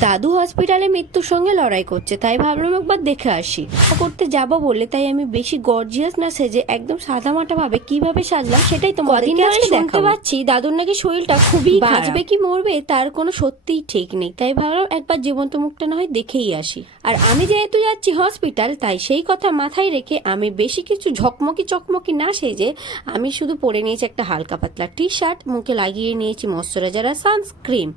দাদু হসপিটালে মৃত্যুর সঙ্গে লড়াই করছে তাই ভাবলাম একবার দেখে আসি। করতে যাব বলে তাই আমি বেশি গর্জিয়াস না সেজে একদম সাদা মাটা ভাবে কীভাবে সাজলাম সেটাই তো কদিন আগে শুনতে পাচ্ছি দাদুর নাকি শরীরটা খুবই বাঁচবে কি মরবে তার কোনো সত্যিই ঠিক নেই তাই ভাবলাম একবার জীবন্ত মুখটা না হয় দেখেই আসি। আর আমি যেহেতু যাচ্ছি হসপিটাল তাই সেই কথা মাথায় রেখে আমি বেশি কিছু ঝকমকি চকমকি না সেজে আমি শুধু পরে নিয়েছি একটা হালকা পাতলা টি শার্ট মুখে লাগিয়ে নিয়েছি ময়শ্চারাইজার আর সানস্ক্রিন।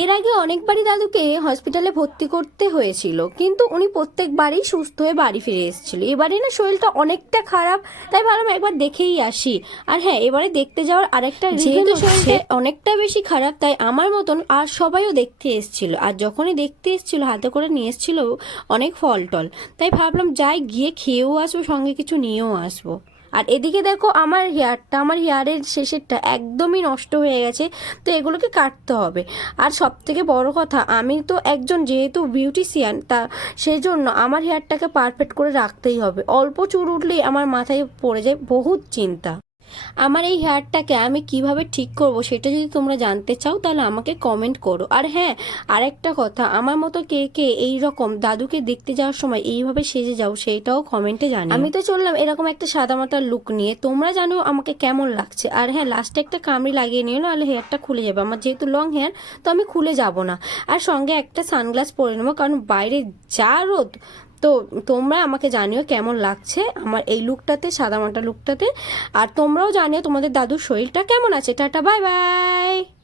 এর আগে অনেকবারই দাদুকে হসপিটালে ভর্তি করতে হয়েছিল কিন্তু উনি প্রত্যেকবারই সুস্থ হয়ে বাড়ি ফিরে এসেছিল। এবারে না শরীরটা অনেকটা খারাপ তাই ভাবলাম একবার দেখেই আসি। আর হ্যাঁ এবারে দেখতে যাওয়ার আরেকটা যেহেতু শরীরটা অনেকটা বেশি খারাপ তাই আমার মতন আর সবাইও দেখতে এসেছিল। আর যখনই দেখতে এসেছিল হাতে করে নিয়ে এসেছিল অনেক ফল টল তাই ভাবলাম যাই গিয়ে খেয়েও আসব সঙ্গে কিছু নিয়েও আসব। আর এদিকে দেখো আমার হেয়ারটা, আমার হেয়ারের শেষেরটা একদমই নষ্ট হয়ে গেছে, তো এগুলোকে কাটতে হবে। আর সব থেকে বড় কথা, আমি তো একজন যেহেতু বিউটিশিয়ান তা সেই জন্য আমার হেয়ারটাকে পারফেক্ট করে রাখতেই হবে। অল্প চুর উঠলেই আমার মাথায় পড়ে যায় বহুত চিন্তা। আমার এই হেয়ারটাকে আমি কীভাবে ঠিক করব সেটা যদি তোমরা জানতে চাও, তাহলে আমাকে কমেন্ট করো। আর হ্যাঁ আরেকটা কথা, আমার মতো কে কে এই রকম দাদুকে দেখতে যাওয়ার সময় এইভাবে সেজে যাও, সেটাও কমেন্টে জানি আমি তো চললাম এরকম একটা সাদা মাথার লুক নিয়ে। তোমরা জানো আমাকে কেমন লাগছে। আর হ্যাঁ লাস্টে একটা কামড়ি লাগিয়ে নিও, নাহলে হেয়ারটা খুলে যাবে। আমার যেহেতু লং হেয়ার তো আমি খুলে যাব না। আর সঙ্গে একটা সানগ্লাস পরে নেব, কারণ বাইরে যা রোদ তো তোমরা আমাকে জানিও কেমন লাগছে আমার এই লুকটাতে, সাদামাটা লুকটাতে। আর তোমরাও জানিও তোমাদের দাদুর শরীরটা কেমন আছে। টাটা, বাই বাই।